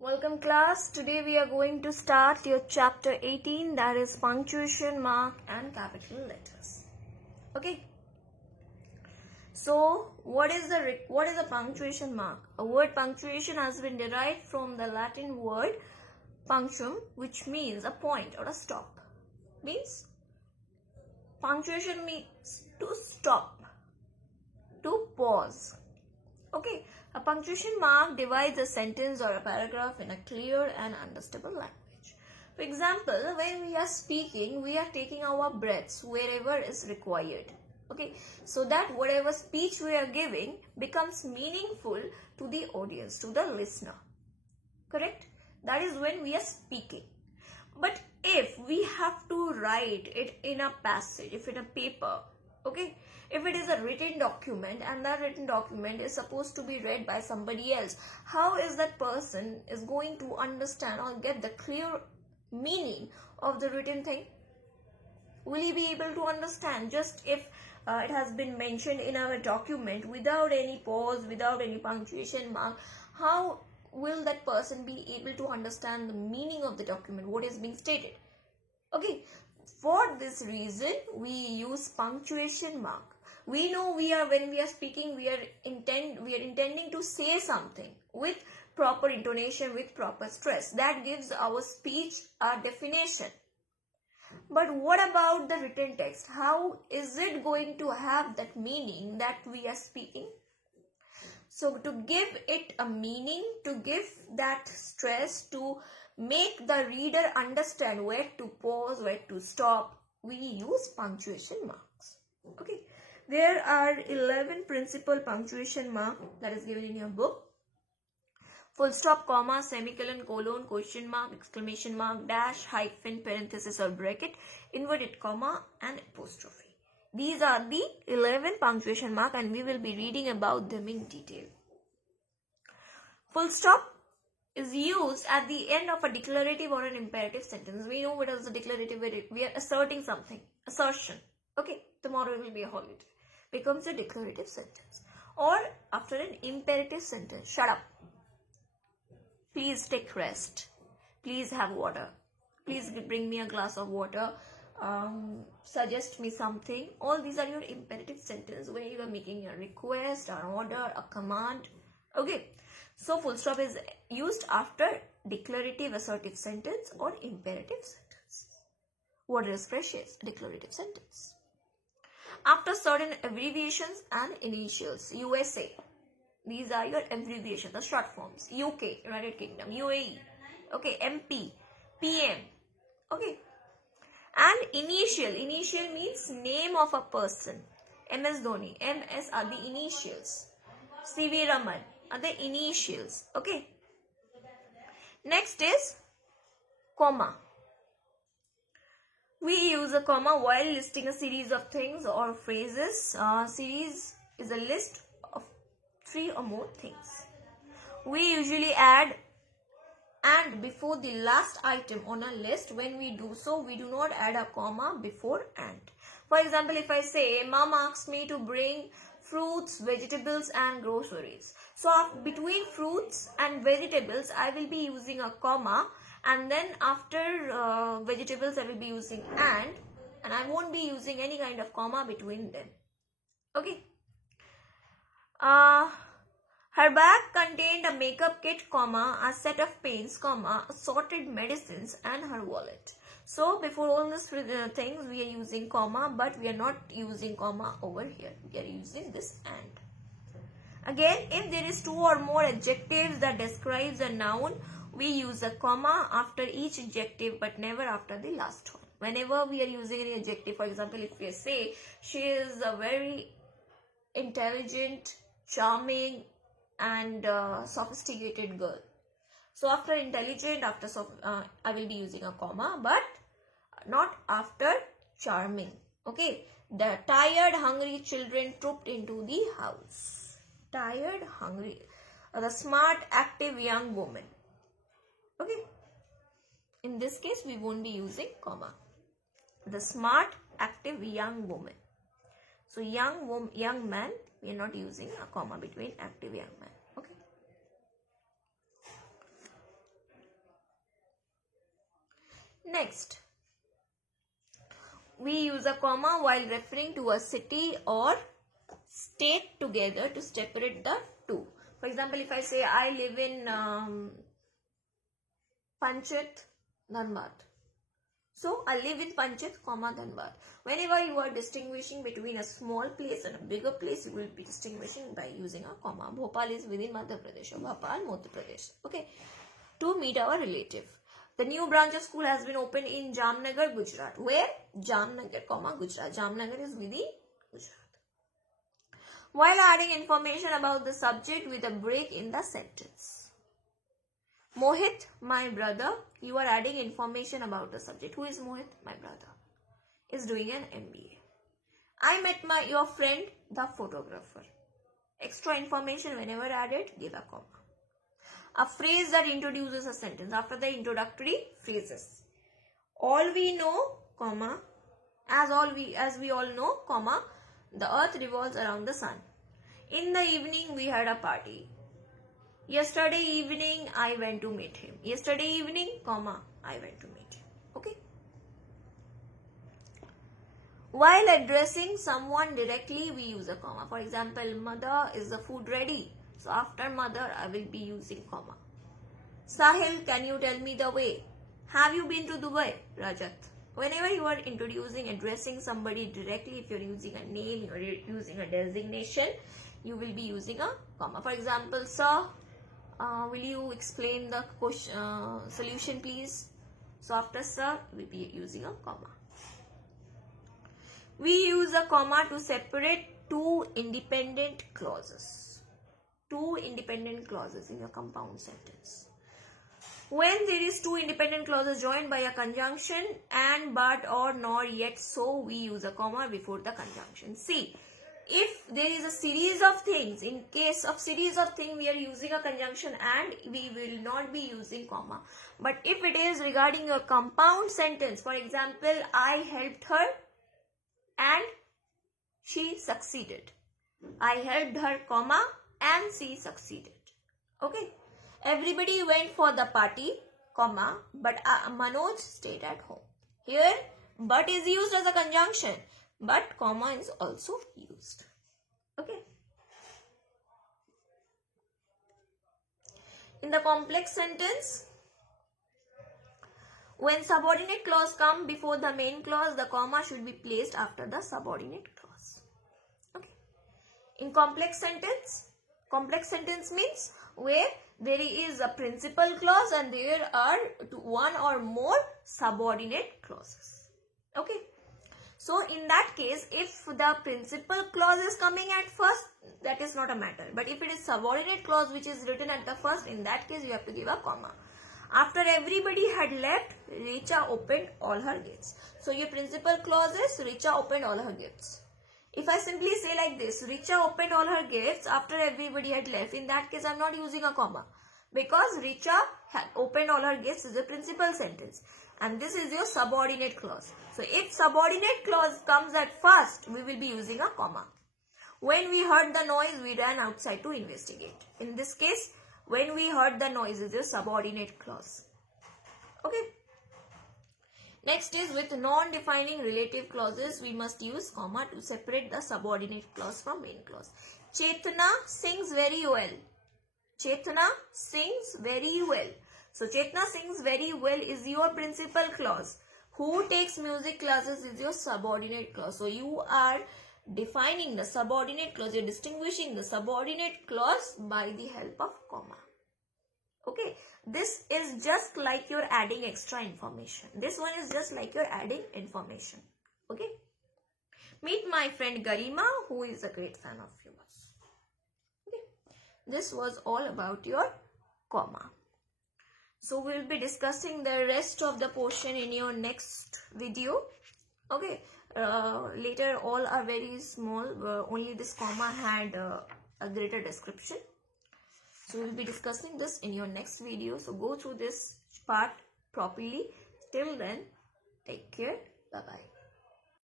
Welcome class. Today we are going to start your chapter 18, that is punctuation mark and capital letters. Okay. So what is a punctuation mark? A word punctuation has been derived from the Latin word punctum, which means a point or a stop. Means punctuation means to stop, to pause. Okay, a punctuation mark divides a sentence or a paragraph in a clear and understandable language. For example, when we are speaking, we are taking our breaths wherever is required. Okay, so that whatever speech we are giving becomes meaningful to the audience, to the listener. Correct? That is when we are speaking. But if we have to write it in a passage, if in a paper, okay, if it is a written document and that written document is supposed to be read by somebody else, how is that person is going to understand or get the clear meaning of the written thing? Will he be able to understand just if it has been mentioned in our document without any pause, without any punctuation mark? How will that person be able to understand the meaning of the document, what is being stated? Okay, for this reason we use punctuation mark. We know when we are speaking, we are intending to say something with proper intonation, with proper stress. That gives our speech a definition. But what about the written text? How is it going to have that meaning that we are speaking? So to give it a meaning, to give that stress, to make the reader understand where to pause, where to stop, we use punctuation marks. Okay, there are 11 principal punctuation marks that is given in your book. Full stop, comma, semicolon, colon, question mark, exclamation mark, dash, hyphen, parenthesis or bracket, inverted comma and apostrophe. These are the 11 punctuation marks and we will be reading about them in detail. Full stop is used at the end of a declarative or an imperative sentence. We know what is a declarative, we are asserting something, assertion. Okay, tomorrow will be a holiday. Becomes a declarative sentence. Or after an imperative sentence, shut up. Please take rest. Please have water. Please bring me a glass of water. Suggest me something. All these are your imperative sentences where you are making a request, an order, a command. Okay. So full stop is used after declarative assertive sentence or imperative sentence. What is precious? Declarative sentence. After certain abbreviations and initials, USA. These are your abbreviations, the short forms. UK, United Kingdom, UAE. Okay, MP, PM. Okay. And initial means name of a person. MS Dhoni, MS are the initials. CV Raman are the initials. Okay. Next is comma. We use a comma while listing a series of things or phrases. Series is a list of 3 or more things. We usually add and before the last item on a list. When we do so, we do not add a comma before and. For example, if I say, Mom asked me to bring fruits, vegetables and groceries. So between fruits and vegetables, I will be using a comma, and then after vegetables, I will be using and I won't be using any kind of comma between them. Okay. Her bag contained a makeup kit, comma, a set of paints, comma, assorted medicines and her wallet. So before all these things we are using comma, but we are not using comma over here. We are using this and. Again, if there is 2 or more adjectives that describes a noun, we use a comma after each adjective but never after the last one. Whenever we are using any adjective, for example, if we say she is a very intelligent, charming and sophisticated girl. So after intelligent, I will be using a comma, but not after charming. Okay. The tired, hungry children trooped into the house. Tired, hungry. The smart, active young woman. Okay. In this case, we won't be using comma. The smart, active young woman. So young man, we are not using a comma between active young man. Okay. Next, we use a comma while referring to a city or state together to separate the two. For example, if I say I live in Panchit, Dhanbad. So, I live in Panchit, Dhanbad. Whenever you are distinguishing between a small place and a bigger place, you will be distinguishing by using a comma. Bhopal is within Madhya Pradesh or Bhopal, Madhya Pradesh. Okay. To meet our relative. The new branch of school has been opened in Jamnagar, Gujarat. Where? Jamnagar, Gujarat. Jamnagar is within Gujarat. While adding information about the subject with a break in the sentence. Mohit, my brother, you are adding information about the subject. Who is Mohit? My brother. Is doing an MBA. I met your friend, the photographer. Extra information whenever added, give a comma. A phrase that introduces a sentence after the introductory phrases. All we know, comma, as we all know, comma, the earth revolves around the sun. In the evening, we had a party. Yesterday evening, I went to meet him. Yesterday evening, comma, I went to meet him. Okay. While addressing someone directly, we use a comma. For example, mother, is the food ready? So after mother, I will be using comma. Sahil, can you tell me the way? Have you been to Dubai? Rajat. Whenever you are addressing somebody directly, if you are using a name, you are using a designation, you will be using a comma. For example, sir, will you explain the solution please? So after sir, we will be using a comma. We use a comma to separate two independent clauses. Two independent clauses in a compound sentence. When there is two independent clauses joined by a conjunction and, but, or, nor, yet, so, we use a comma before the conjunction. See, if there is a series of things, in case of series of things, we are using a conjunction and we will not be using comma. But if it is regarding a compound sentence, for example, I helped her and she succeeded. I helped her, comma, and she succeeded. Okay. Everybody went for the party, comma, but Manoj stayed at home. Here, but is used as a conjunction, but comma is also used. Okay. In the complex sentence, when subordinate clause come before the main clause, the comma should be placed after the subordinate clause. Okay. In complex sentence means where there is a principal clause and there are one or more subordinate clauses. Okay. So in that case, if the principal clause is coming at first, that is not a matter. But if it is subordinate clause which is written at the first, in that case you have to give a comma. After everybody had left, Richa opened all her gifts. So your principal clause is Richa opened all her gifts. If I simply say like this, Richa opened all her gifts after everybody had left, in that case I am not using a comma. Because Richa had opened all her gifts is a principal sentence. And this is your subordinate clause. So if subordinate clause comes at first, we will be using a comma. When we heard the noise, we ran outside to investigate. In this case, when we heard the noise is your subordinate clause. Okay. Next is with non-defining relative clauses, we must use comma to separate the subordinate clause from main clause. Chetna sings very well. Chetna sings very well. So Chetna sings very well is your principal clause. Who takes music classes is your subordinate clause. So you are defining the subordinate clause. You are distinguishing the subordinate clause by the help of comma. Okay. This is just like you're adding extra information. This one is just like you're adding information. Okay. Meet my friend Garima, who is a great fan of yours. Okay. This was all about your comma. So we will be discussing the rest of the portion in your next video. Okay. Later all are very small. Only this comma had a greater description. So we will be discussing this in your next video. So go through this part properly. Till then, take care. Bye-bye.